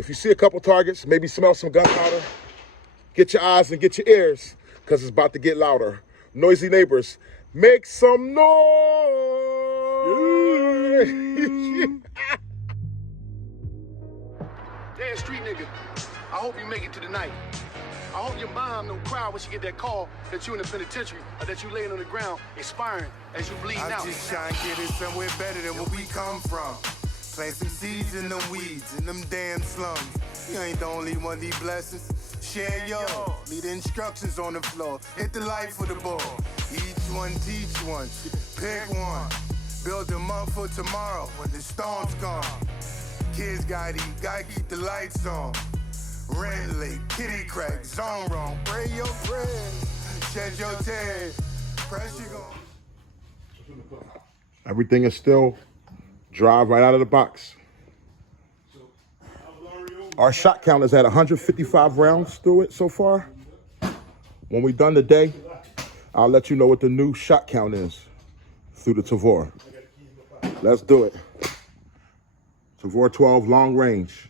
If you see a couple targets, maybe smell some gunpowder, get your eyes and get your ears, because it's about to get louder. Noisy neighbors, make some noise. Damn street nigga, I hope you make it to the night. I hope your mom don't cry when she get that call that you in the penitentiary or that you laying on the ground expiring as you bleed out. I'm just trying to get it somewhere better than where we come from. Plant some seeds in them weeds, in them damn slums. You ain't the only one these blessings. Share yours. Leave the instructions on the floor. Hit the light for the ball. Each one teach one. Pick one. Build them up for tomorrow when the storm's gone. Kids gotta eat, gotta keep the lights on. Rent late, kitty crack, zone wrong. Pray your prayers, shed your tears. Pressure gone. Everything is still dry right out of the box. Our shot count is at 155 rounds through it so far. When we're done today, I'll let you know what the new shot count is through the Tavor. Let's do it. Tavor 12 long range.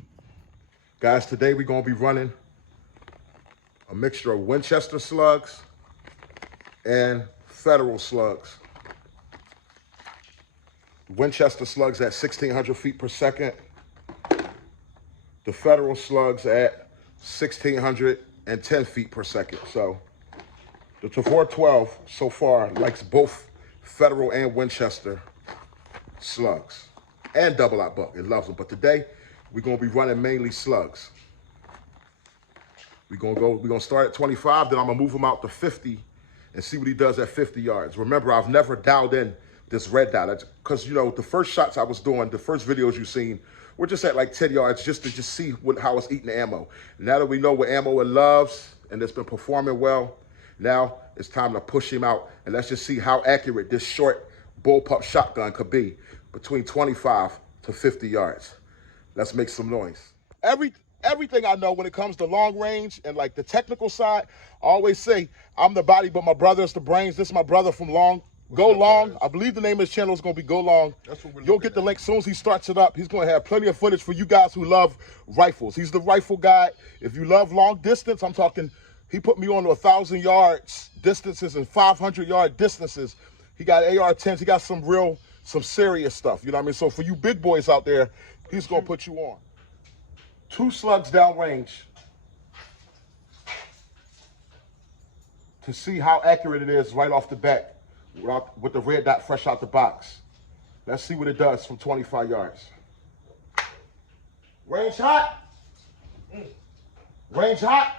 Guys, today we're gonna be running a mixture of Winchester slugs and Federal slugs. Winchester slugs at 1,600 feet per second. The Federal slugs at 1,610 feet per second. So the Tavor 12 so far likes both Federal and Winchester slugs and double-out buck. It loves them. But today we're gonna be running mainly slugs. We're gonna start at 25, then I'm gonna move him out to 50 and see what he does at 50 yards. Remember, I've never dialed in this red dot, because you know the first shots I was doing, the first videos you've seen, were just at like 10 yards just to see how it's eating the ammo. Now that we know what ammo it loves and it's been performing well, now it's time to push him out and let's just see how accurate this short bullpup shotgun could be between 25 to 50 yards. Let's make some noise. Everything I know when it comes to long range and like the technical side, I always say I'm the body, but my brother is the brains. This is my brother from Go Long. I believe the name of his channel is going to be Go Long. You'll get the link as soon as he starts it up. He's going to have plenty of footage for you guys who love rifles. He's the rifle guy. If you love long distance, I'm talking, he put me on to 1,000 yards distances and 500-yard distances. He got AR-10s. He got some serious stuff. You know what I mean? So for you big boys out there, he's going to put you on. 2 slugs downrange to see how accurate it is right off the bat with the red dot fresh out the box. Let's see what it does from 25 yards. Range hot. Range hot.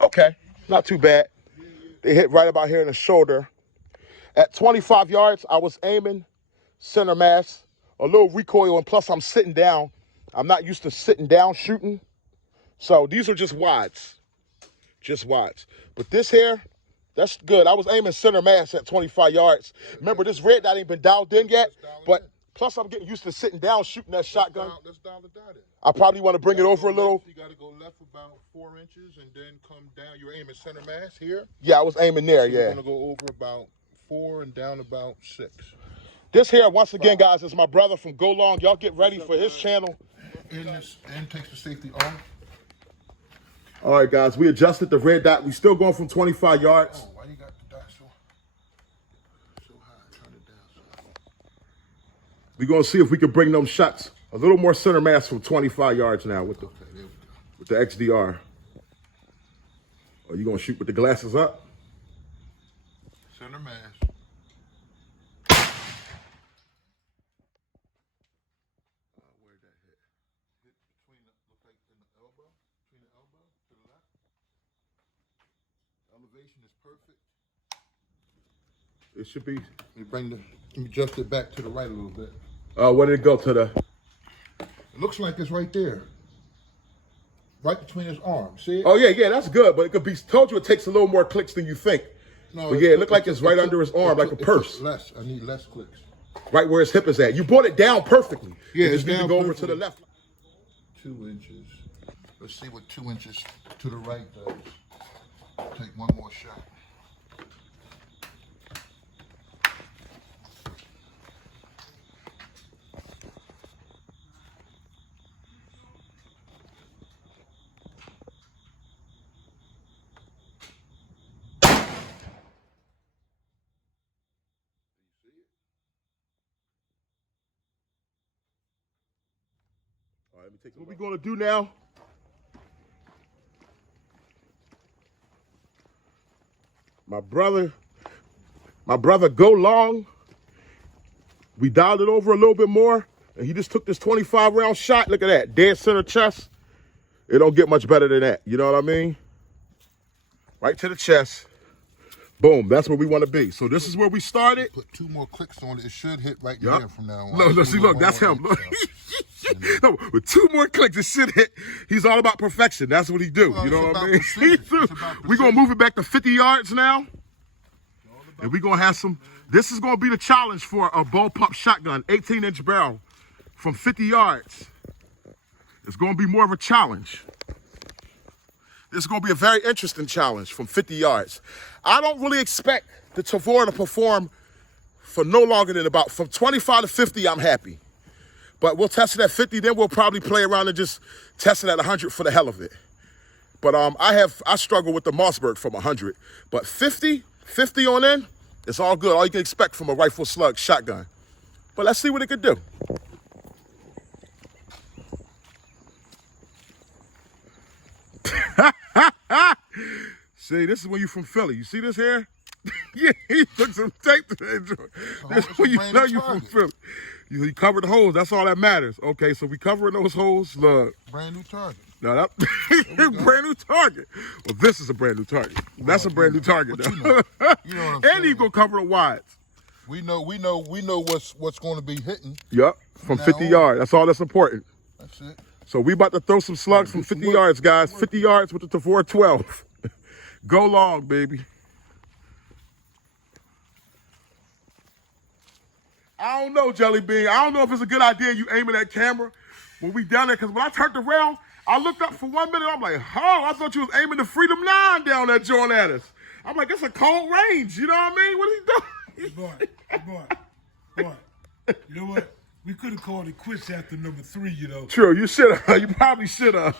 Okay, not too bad. They hit right about here in the shoulder. At 25 yards, I was aiming center mass, a little recoil, and plus I'm sitting down. I'm not used to sitting down shooting. So these are just wides. But this here, that's good. I was aiming center mass at 25 yards. Remember, this red dot ain't been dialed in yet, but plus I'm getting used to sitting down shooting that shotgun. Let's dial the dot in. I probably want to bring it over a little. You got to go left about 4 inches and then come down. You're aiming center mass here? Yeah, I was aiming there, so yeah. You're going to go over about 4 and down about 6. This here, once again, guys, is my brother from Go Long. Y'all get ready for his channel. And takes the safety off. All right, guys, we adjusted the red dot. We still going from 25 yards. Oh, why you got the dot so high? Turn it down. We're going to see if we can bring them shots a little more center mass from 25 yards now with the XDR. Are you going to shoot with the glasses up? Center mass. Where'd that hit? Hit between the, look like in the elbow? Between the elbow to the left? Elevation is perfect. It should be. Let me adjust it back to the right a little bit. Where did it go to the? It looks like it's right there. Right between his arms. See it? Oh, yeah, that's good. But it could be, told you it takes a little more clicks than you think. No, but yeah, it looked like it's right under his arm, like a purse. Less. I need less clicks. Right where his hip is at. You brought it down perfectly. Yeah, you it's just need to down go over to the perfectly. left. 2 inches. Let's see what 2 inches to the right does. Take one more shot. All right, let me take what we're going to do now. My brother go long. We dialed it over a little bit more, and he just took this 25-round shot. Look at that, dead center chest. It don't get much better than that. You know what I mean? Right to the chest. Boom, that's where we want to be. So this is where we started. Put 2 more clicks on it. It should hit right there from now on. Look, see, look, that's him. Look. No, with 2 more clicks, it should hit. He's all about perfection. That's what he do. Well, you know what I it's mean? about We're going to move it back to 50 yards now. And we're going to have some. This is going to be the challenge for a bullpup shotgun, 18-inch barrel from 50 yards. It's going to be more of a challenge. This is going to be a very interesting challenge from 50 yards. I don't really expect the Tavor to perform for no longer than about, from 25 to 50, I'm happy. But we'll test it at 50, then we'll probably play around and just test it at 100 for the hell of it. But I struggle with the Mossberg from 100. But 50 on in, it's all good. All you can expect from a rifle slug shotgun. But let's see what it could do. See, this is when you're from Philly. You see this here? Yeah, he took some tape to that joint. This is when you know you're from Philly. You covered the holes. That's all that matters. Okay, so we covering those holes. Look. Brand new target. Now that brand new target. Well, this is a brand new target. That's a brand new target. You know what I'm saying. And he's gonna cover the wides. We know what's going to be hitting. Yup, from 50 yards. That's all that's important. That's it. So we about to throw some slugs from 50 yards, guys. 50 yards with the Tavor 12. Go long, baby. I don't know, Jelly Bean. I don't know if it's a good idea you aiming that camera when we down there, because when I turned around, I looked up for 1 minute. I'm like, oh, I thought you was aiming the Freedom 9 down that joint at us. I'm like, it's a cold range. You know what I mean? What are you doing? Boy, you know what? We could have called it quits after number 3, you know. True, you should have. You probably should have.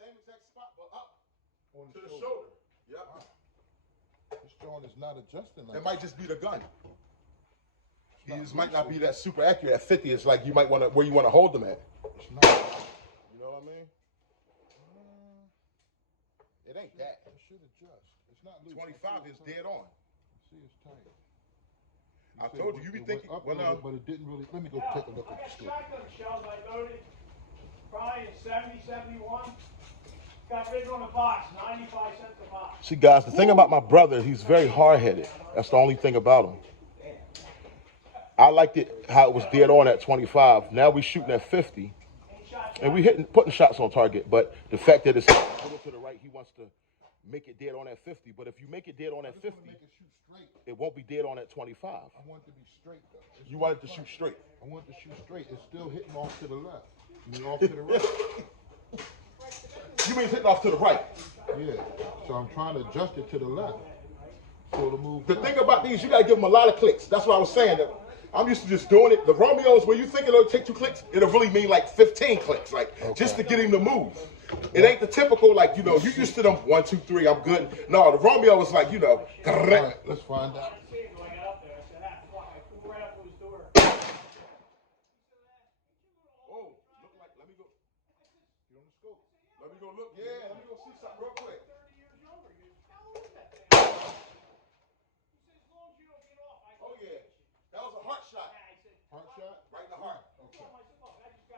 Same exact spot, but up to the shoulder. Yep. Wow. This joint is not adjusting like It might just be the gun. These might not be that super accurate. At 50, it's like you might want to, where you want to hold them at. It's not. You know what I mean? It ain't that. It should adjust. It's not loose. 25 is dead on. See, it's tight. I told you, you be thinking, up well, a little, but it didn't really. Let me go take a look at the stick. Shotgun shells I loaded probably in 70, 71. Got bigger on the box, 95 cents a box. See, guys, the thing about my brother, he's very hard-headed. That's the only thing about him. I liked it how it was dead on at 25. Now we shooting at 50, and we putting shots on target. But the fact that it's a little to the right, he wants to make it dead on at 50. But if you make it dead on at 50, it won't be dead on at 25. I want it to be straight though. You want it to shoot straight. I want it to shoot straight. It's still hitting off to the left. I mean, off to the right. You mean hitting off to the right? Yeah. So I'm trying to adjust it to the left. So to move. The thing about these, you gotta give them a lot of clicks. That's what I was saying. I'm used to just doing it. The Romeos, where you think it'll take 2 clicks, it'll really mean like 15 clicks, like just to get him to move. It ain't the typical, like, you know, you used to them 1, 2, 3, I'm good. No, the Romeo was like, you know. All right, let's find out. Let me go look. Yeah, let me go see something real quick. Oh yeah, that was a heart shot. Heart shot? Right in the heart. Okay.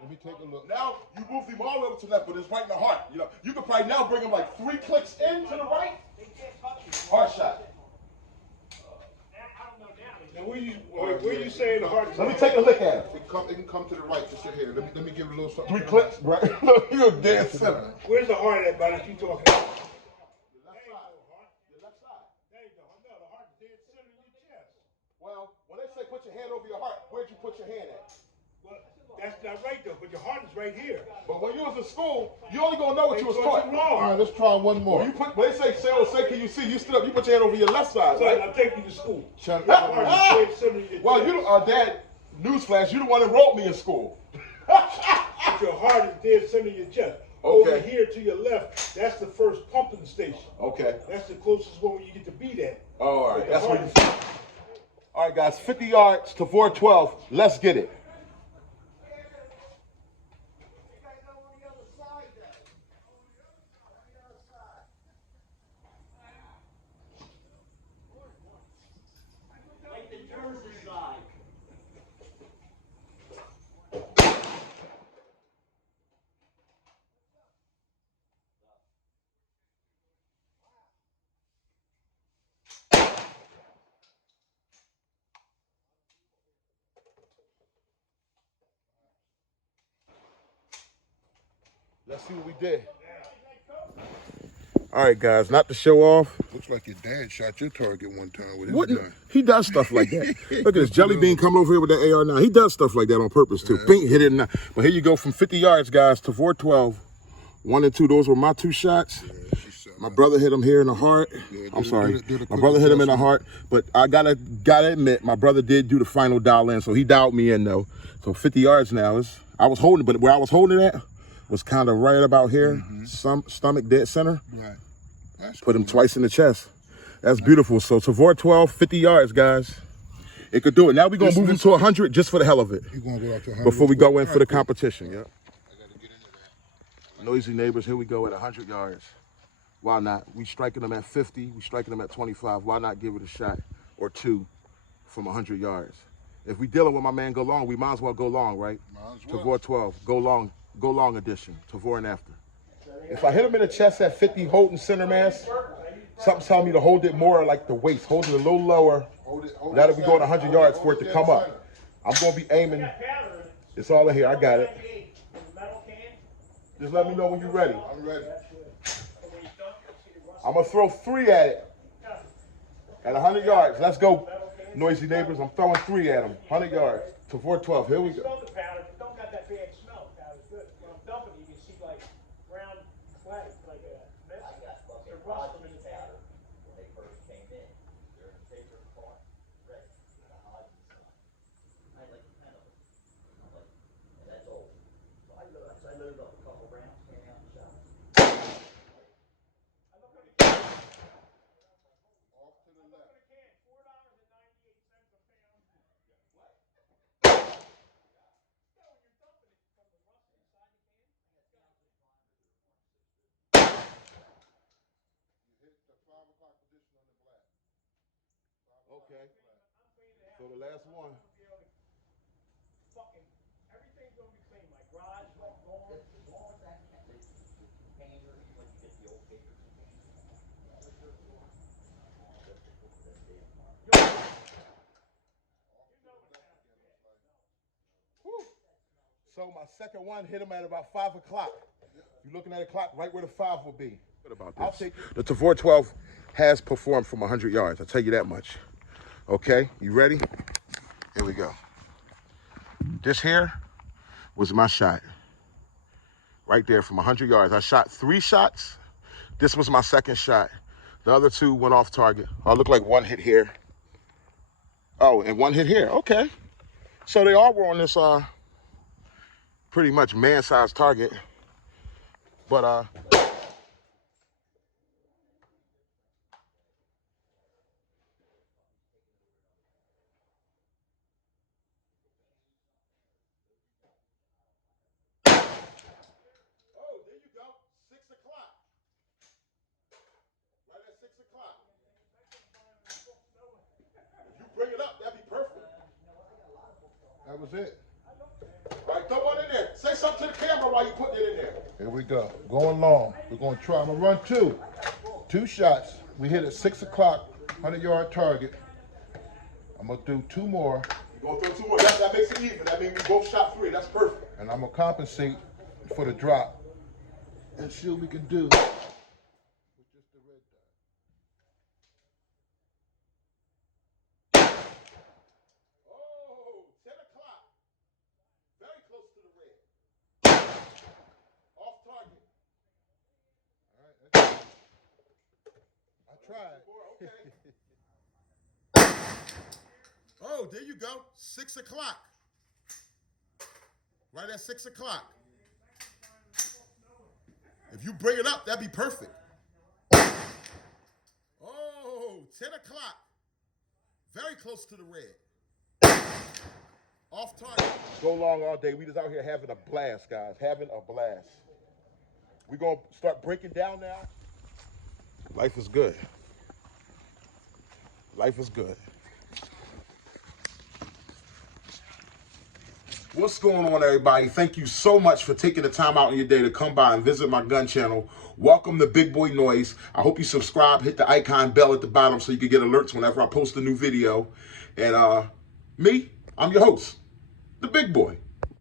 Let me take a look. Now you moved him all over to the left, but it's right in the heart. You know, you could probably now bring him like 3 clicks in to the right. Heart shot. Now, where you saying the heart is? Let me take a look at him. It can come to the right. Just sit here. Let me give it a little something. 3 clicks, right? Look, you're a dead center. Where's the heart at, buddy? You talking about? Your left side. There you go. No, the heart is dead center in your chest. Well, when they say put your hand over your heart, where'd you put your hand at? Well, that's not right though. But your heart is right here. But when you was in school, you only gonna know what you was taught. All right, let's try one more. When they say can you see? You stood up. You put your hand over your left side, So right? I'll take you to school. Check. The heart is dead center in your Well, chest. Dad, newsflash, you the one that wrote me in school. But your heart is dead center in your chest. Okay. Over here to your left, that's the first pumping station. Okay. That's the closest one where you get to beat at. All right. But the That's heart what you. is- All right, guys. 50 yards to 412. Let's get it. Like the Jersey side. Let's see what we did. All right, guys. Not to show off. Looks like your dad shot your target one time with his What? gun. He does stuff like that. Look at this Jelly Bean coming over here with that AR now. He does stuff like that on purpose too. Bing, hit it now. But here you go from 50 yards, guys, to 412. 1 and 2. Those were my 2 shots. My brother hit him here in the heart. I'm sorry. My brother hit him in the heart. But I gotta admit, my brother did do the final dial in, so he dialed me in though. So 50 yards now I was holding, but where I was holding it at was kind of right about here. Stomach dead center. Right. That's Put him cool. twice in the chest. That's beautiful. So Tavor 12, 50 yards, guys. It could do it. Now we're going to move him to 100 just for the hell of it. You're going to go out to 100 Before we go in for the All right, competition. Yep. I got to get into that. Noisy neighbors, here we go at 100 yards. Why not? We striking them at 50. We striking them at 25. Why not give it a shot or 2 from 100 yards? If we dealing with my man Go Long, we might as well go long, right? Might as well. Tavor 12, go long edition. Tavor and after. If I hit him in the chest at 50, holding center mass, something telling me to hold it more like the waist, hold it a little lower. Hold it Now that we center. going 100 yards for it to come up. I'm going to be aiming. It's all in here. I got it. Just let me know when you're ready. I'm ready. I'm going to throw 3 at it. At 100 yards. Let's go, noisy neighbors. I'm throwing 3 at them. 100 yards to 412. Here we go. Smell the powder, but don't got that bad smell. Powder's good. When I'm dumping, you can see like brown clay, like a mess. The rust from the powder. When they first came in, they're in favorite part, red, the Hodgins son. I like 10 of them. And that's old. So I loaded up a couple rounds, came out and shot. Off to the left. You hit the 5 o'clock position on the black. Okay. So the last one. Fucking, everything's gonna be clean. My garage, my lawn. As long as that container, like you get the old paper container. So my second one hit him at about 5 o'clock. You're looking at a clock right where the 5 will be. What about this? I'll take it. The Tavor 12 has performed from 100 yards. I'll tell you that much. Okay, you ready? Here we go. This here was my shot. Right there from 100 yards. I shot 3 shots. This was my second shot. The other 2 went off target. I look like 1 hit here. Oh, and 1 hit here. Okay. So they all were on this pretty much man-sized target. But oh, there you go. 6 o'clock. Right at 6 o'clock. If you bring it up, that'd be perfect. That was it. All right, throw one in there. Say something to the camera while you putting it in there. Here we go. Going long. We're going to try. I'm going to run two. 2 shots. We hit at 6 o'clock, 100-yard target. I'm going to do 2 more. You're going to throw 2 more. That makes it even. That means we both shot 3. That's perfect. And I'm going to compensate for the drop and see what we can do. Oh, 10 o'clock. Very close to the red. Off target. All right, I tried. Okay. Oh, there you go. 6 o'clock. Right at 6 o'clock. If you bring it up, that'd be perfect. Oh, 10 o'clock. Very close to the red. Off target. Go long all day. We just out here having a blast, guys. Having a blast. We're going to start breaking down now. Life is good. Life is good. What's going on, everybody? Thank you so much for taking the time out in your day to come by and visit my gun channel. Welcome to Big Boy Noise. I hope you subscribe, hit the icon bell at the bottom so you can get alerts whenever I post a new video. And me, I'm your host, the Big Boy.